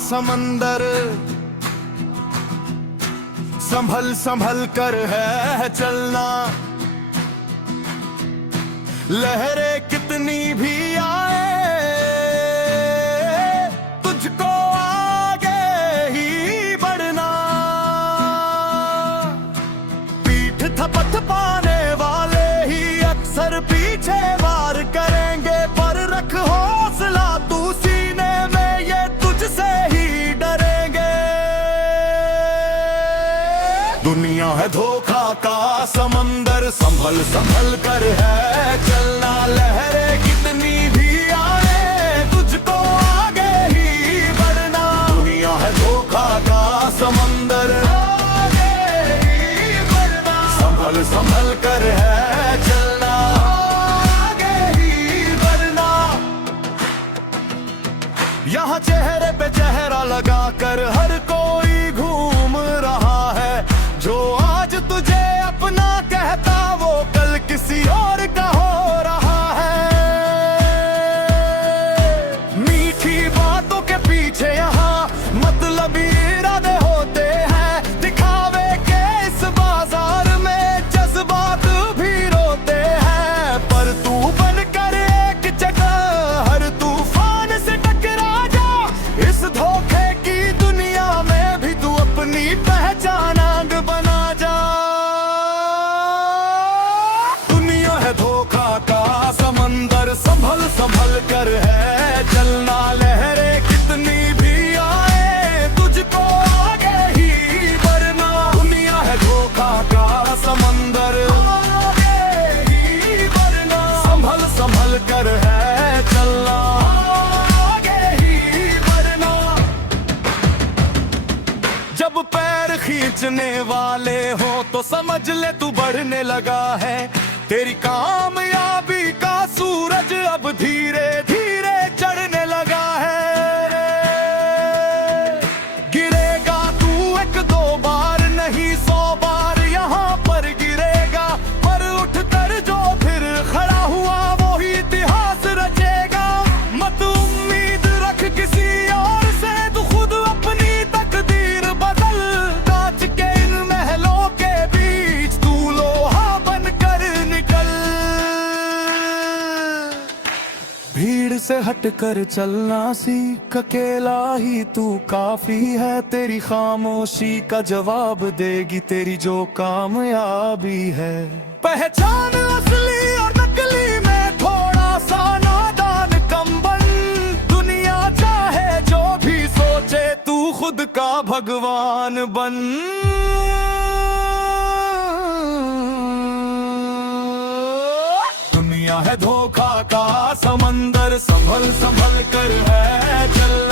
समंदर संभल संभल कर है चलना। लहरें कितनी भी आए तुझको आगे ही बढ़ना। पीठ थपथपाने वाले ही अक्सर पीछे वार करेंगे, पर रख हौसला तू सीने में, ये तुझसे ही डरेंगे। दुनिया है धोखा का समंदर, संभल संभल कर है चलना। लहरें कितनी भी आए तुझको आगे ही बढ़ना। दुनिया है धोखा का समंदर, आगे ही बढ़ना। संभल संभल कर है चलना, आगे ही बढ़ना। यहाँ चेहरे पे चेहरा लगा कर हर कोई घूम रहा है। जो आज तुझे अपना कहता वो कल किसी और का हो रहा है। मीठी बातों के पीछे यहाँ मतलबी इरादे होते हैं। दिखावे के इस बाजार में जज्बात भी रोते हैं। पर तू बनकर एक जगह हर तूफान से टकरा जा। इस धोखे की दुनिया में भी तू अपनी पहचान बना जा। दुनिया है धोखा का समंदर, संभल संभल कर है चलना। लहरें कितनी भी आए तुझको आगे ही बढ़ना। दुनिया है धोखा का समंदर, आगे ही बढ़ना। संभल संभल कर है चलना, आगे ही बढ़ना। जब पैर खींचने वाले हो तो समझ ले तू बढ़ने लगा है। तेरी कामयाबी का सूरज अब धीरे धीरे चढ़ने लगा है। गिरेगा तू एक दो बार नहीं 100 बार यहाँ पर गिरेगा। पर उठ कर जो फिर खड़ा हुआ वो ही इतिहास रचेगा। मत उम्मीद रख किसी और से, तू खुद अपनी तकदीर बदल। कांच के इन महलों के बीच तू लोहा बनकर निकल। भीड़ से हटकर चलना सीख, अकेला ही तू काफी है। तेरी खामोशी का जवाब देगी तेरी जो कामयाबी है। पहचान असली और नकली में थोड़ा सा नादान कम बन। दुनिया चाहे जो भी सोचे तू खुद का भगवान बन। दुनिया है धोखा का समंदर, संभल संभल कर है चलना।